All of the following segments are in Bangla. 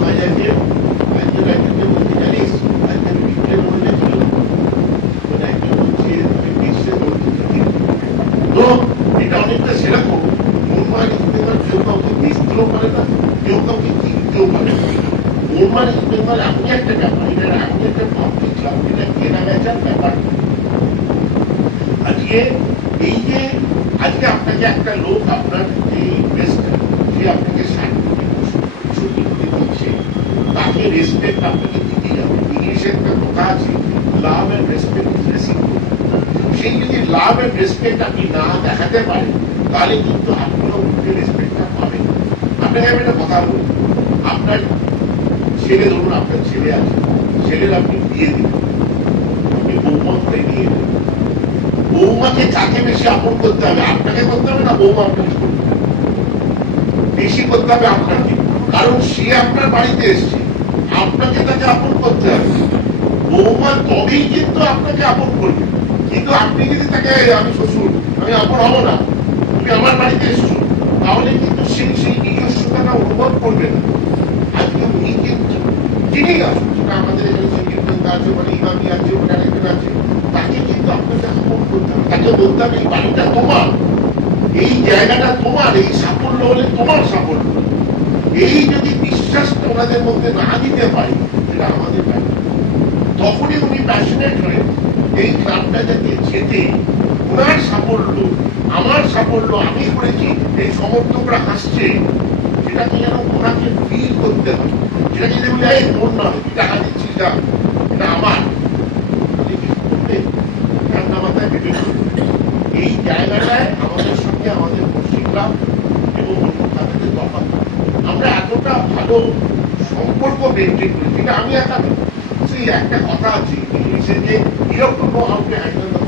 माझ्या जे माझी राज्याचे दोनशे चाळीस राज्याचे वीसशे दोनशे पण राज्य दोनशे वीसशे दोनशे तो এটা অনেকটা সেরকম মোরমা ইস্তেমার কেউ কাউকে বিষ দিলেও পারে না কেউ কাউকে তিন দিলেও পারে না মোরমার ইস্তেমার আমি একটা ব্যাপার এটা আমি একটা পাবলিক ক্লাব এটা কেনা বেচার ব্যাপার আজকে এই যে আজকে আপনাকে একটা লোক আপনার যে ইনভেস্টার সে আপনাকে তাকে রেসপেক্ট আপনাকে দিতেই হবে ইংলিশে একটা কথা আছে love and respect is reciprocal সেই যদি লাভ এন্ড রেসপেক্ট আপনি না দেখাতে পারেন, তাহলে কিন্তু আপনিও উল্টে রেসপেক্টটা পাবেন আপনাকে আমি একটা কথা বলি। আপনার ছেলে ধরুন, আপনার ছেলে আছে। ছেলের আপনি বিয়ে দিন। আপনি বৌমা করে নিয়ে এলেন। বৌমাকে যাকে বেশি আপন করতে হবে, আপনাকে করতে হবে না বৌমা আপনাকে করতে হবে? বেশি করতে হবে আপনাকে। কারণ সে আপনার বাড়িতে এসছে। আপনাকে তাকে আপন করতে হবে। বৌমা তবেই কিন্তু আপনাকে আপন করবে। কিন্তু আপনি যদি তাকে, আমি শ্বশুর, আমি আপন হব না, তুমি আমার বাড়িতে এসছো, তাহলে কিন্তু সেই সেই নিজস্বতাটা অনুভব করবে না। আজকে উনি কিন্তু যিনি আসুন সেটা আমাদের এখানে যে কীর্তন আছে মানে ইমামি আছে মানে আরেকজন আছে, তাকে কিন্তু আপনাকে আপন করতে হবে। তাকে বলতে হবে, এই বাড়িটা তোমার। এই জায়গাটা তোমার, এই সাফল্য হলে তোমার সাফল্য। এই যদি বিশ্বাসটা ওনাদের মধ্যে না দিতে পারি সেটা আমাদের ব্যাপার তখনই উনি প্যাশনেট হয়ে এই ক্লাবটা যাতে যেতে ওনার সাফল্য, আমার সাফল্য, আমি করেছি, এই সমর্থকরা হাসছে, সেটাকে যেন ওনাকে ফিল করতে হবে সেটা যদি বলে এই তোর নয় তুই টাকা দিচ্ছিস যা? এটা আমার। এই জায়গাটায় আমাদের পশ্চিম ক্লাব এবং অন্য ক্লাবেদের তফাৎ আমরা এতটা ভালো সম্পর্ক মেনটেন করি। যেটা আমি একা। সেই একটা কথা আছে ইংলিশে যে how to handle the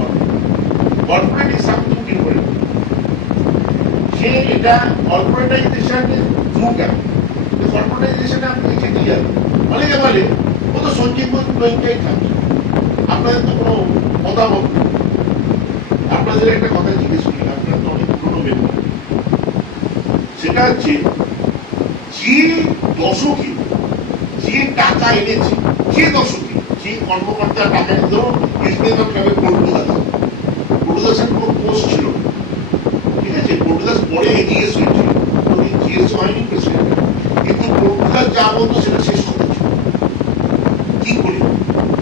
corporate is something different সে এটা কর্পোরেটাইজেশনের যুগ এখন কর্পোরেটাইজেশনে আপনি লিখে দিয়ে যাবেন অনেকে বলে, ও তো সঞ্জীব ব্যাংকেই থাকছে আপনাদের তো কোনো মতামত। আপনাদের একটা কথা জিজ্ঞেস করি আপনার তো অনেক পুরনো সেটা হচ্ছে দশকে যে টাকা এনেছে, যে দশকে যে কর্মকর্তা টাকা ইস্ট বেঙ্গল ক্লাবের পড়ুদাস পড়ুদাসের কোনো পোস্ট ছিল ঠিক আছে? পড়ুদাস পরে এগিয়েস হয়েছিল জিএস হয়নি প্রেসিডেন্ট কিন্তু পড়ুদাস যা বলতো সেটা শেষ কথা ছিল কি করি?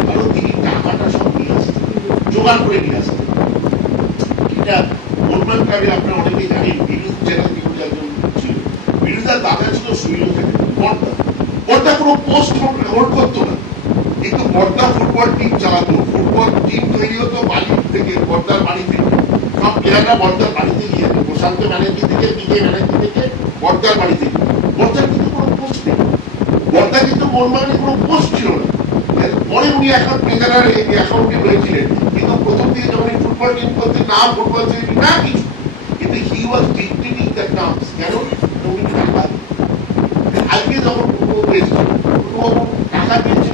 কারণ তিনি টাকাটা সব নিয়ে আসতেন। জোগাড় করে নিয়ে আসতেন। এটা হনুমান ক্লাবে আপনারা অনেকেই জানেন বিরুদ্ধ চ্যানেল কিন্তু একজন ছিল বিরুদ্ধার দাদা ছিল শৈল পর্দা পর্দা কোনো পোস্ট হোল্ড করতো না। কিন্তু পর্দা ফুটবল টিম চালাতো। ফুটবল টিম তৈরি হতো বাড়ি থেকে, পর্দার বাড়ি থেকে সব প্লেয়াররা পর্দার বাড়িতে গিয়ে যেত। প্রশান্ত ব্যানার্জি থেকে পিকে ব্যানার্জি থেকে, পর্দার বাড়ি থেকে পর্দার কিন্তু কোনো পোস্ট নেই। পর্দা কিন্তু মোহনবাগানে কোনো পোস্ট ছিল না। পরে উনি এখন ট্রেজারার অ্যাকাউন্টে হয়েছিলেন কিন্তু প্রথম দিকে যখন ফুটবল টিম করতে না ফুটবল সেক্রেটারি না কিছু, কিন্তু he was dictating the terms কেন উনি টাকা দিতেন। আজকে যখন পূর্ব পেয়েছে পূর্ব টাকা পেয়েছে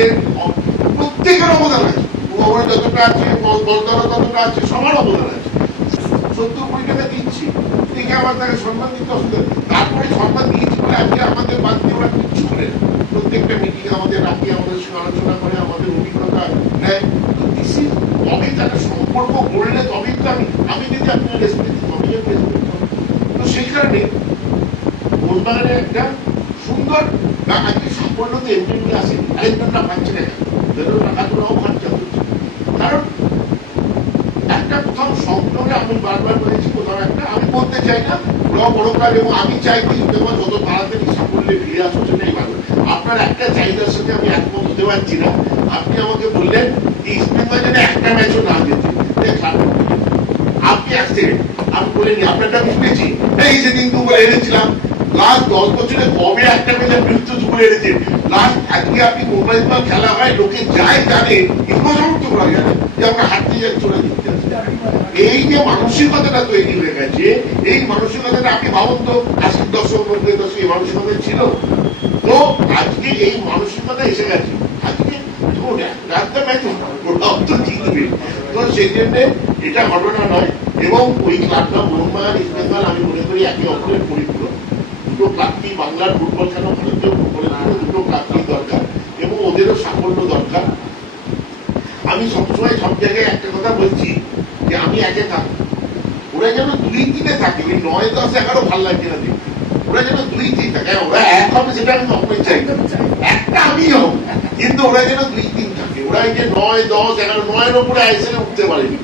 এর অ- প্রত্যেকের অবদান আছে পূর্ব যতটা আছে বল- বলদারা ততটা আছে সবার অবদান আছে সত্তর কোটি টাকা দিচ্ছি, দেখে আমার তাকে সম্মান দিতে নেই। তারপরে সম্মান দিয়েছি বলে আজকে আমাদের বাদ দিয়ে ওরা কিচ্ছু করে প্রত্যেকটা মিটিং আমাদের রাখি আমাদের সঙ্গে আলোচনা করে, আমাদের অভিজ্ঞতা নেয়। তো this is তবেই তারা সম্পর্ক গড়লে তবেই তো আমি আমি যদি আপনার রেসপেক্ট রেসপেক্ট তো সেই কারণে মোহনবাগানে একটা সুন্দর বা আজকে সাফল্য তো এমনি আসেনি। আরেকজনটা পাচ্ছে না ধরো টাকাগুলোও খরচা হচ্ছে। কারণ একটা কোথাও সংগ্রহে আমি বারবার বলেছি, কোথাও একটা। আমি বলতে চাই না এবং আমি যে যত তাড়াতাড়ি সাফল্যে ফিরে সেটাই ভালো আপনার একটা চাহিদার সাথে আমি একমত হতে পারছি না। আপনি আমাকে বললেন যে ইস্তেমা যেন একটা ম্যাচও না যেতে আপনি আসছেন, আমি বলিনি আপনারটা আমি এই সেদিন তো বলে এনেছিলাম লাস্ট দশ বছরে কবে একটা মেলে বলে এনেছেন লাস্ট আজকে আপনি মোবাইল বল খেলা হয়, লোকে যায়, জানে এগুলো করা জানে যে আমরা হাঁটতে যাই চলে দিতে এই যে মানসিকতাটা তৈরি হয়ে গেছে, এই মানসিকতাটা আপনি ভাবুন তো আশির দশক নব্বই দশক এই মানসিকতা ছিল। তো আজকে এই মানসিকতা এসে গেছে। আজকে তো সেই জন্যে এটা ঘটনা নয়। এবং ওই ক্লাবটা মোহনবাগান ইস্ট আমি মনে করি একে অপরের পরিপূরক। দুটো ক্লাবকেই বাংলার ফুটবল কেন ভারতীয় ফুটবলের জন্য দুটো ক্লাবকেই দরকার এবং ওদেরও সাফল্য দরকার। আমি সবসময় সব জায়গায় একটা কথা বলছি যে আমি একে থাকব ওরা যেন দুই তিনে থাকে ওই নয় দশ এগারো ভালো লাগছে না দেখতে। ওরা যেন দুই তিন থাকে। হ্যাঁ, ওরা এক হবে সেটা আমি চাই। একটা আমিও কিন্তু ওরা যেন দুই তিন থাকে। ওরা এই যে নয় দশ এগারো নয়ের ওপরে আইসে উঠতে পারেনি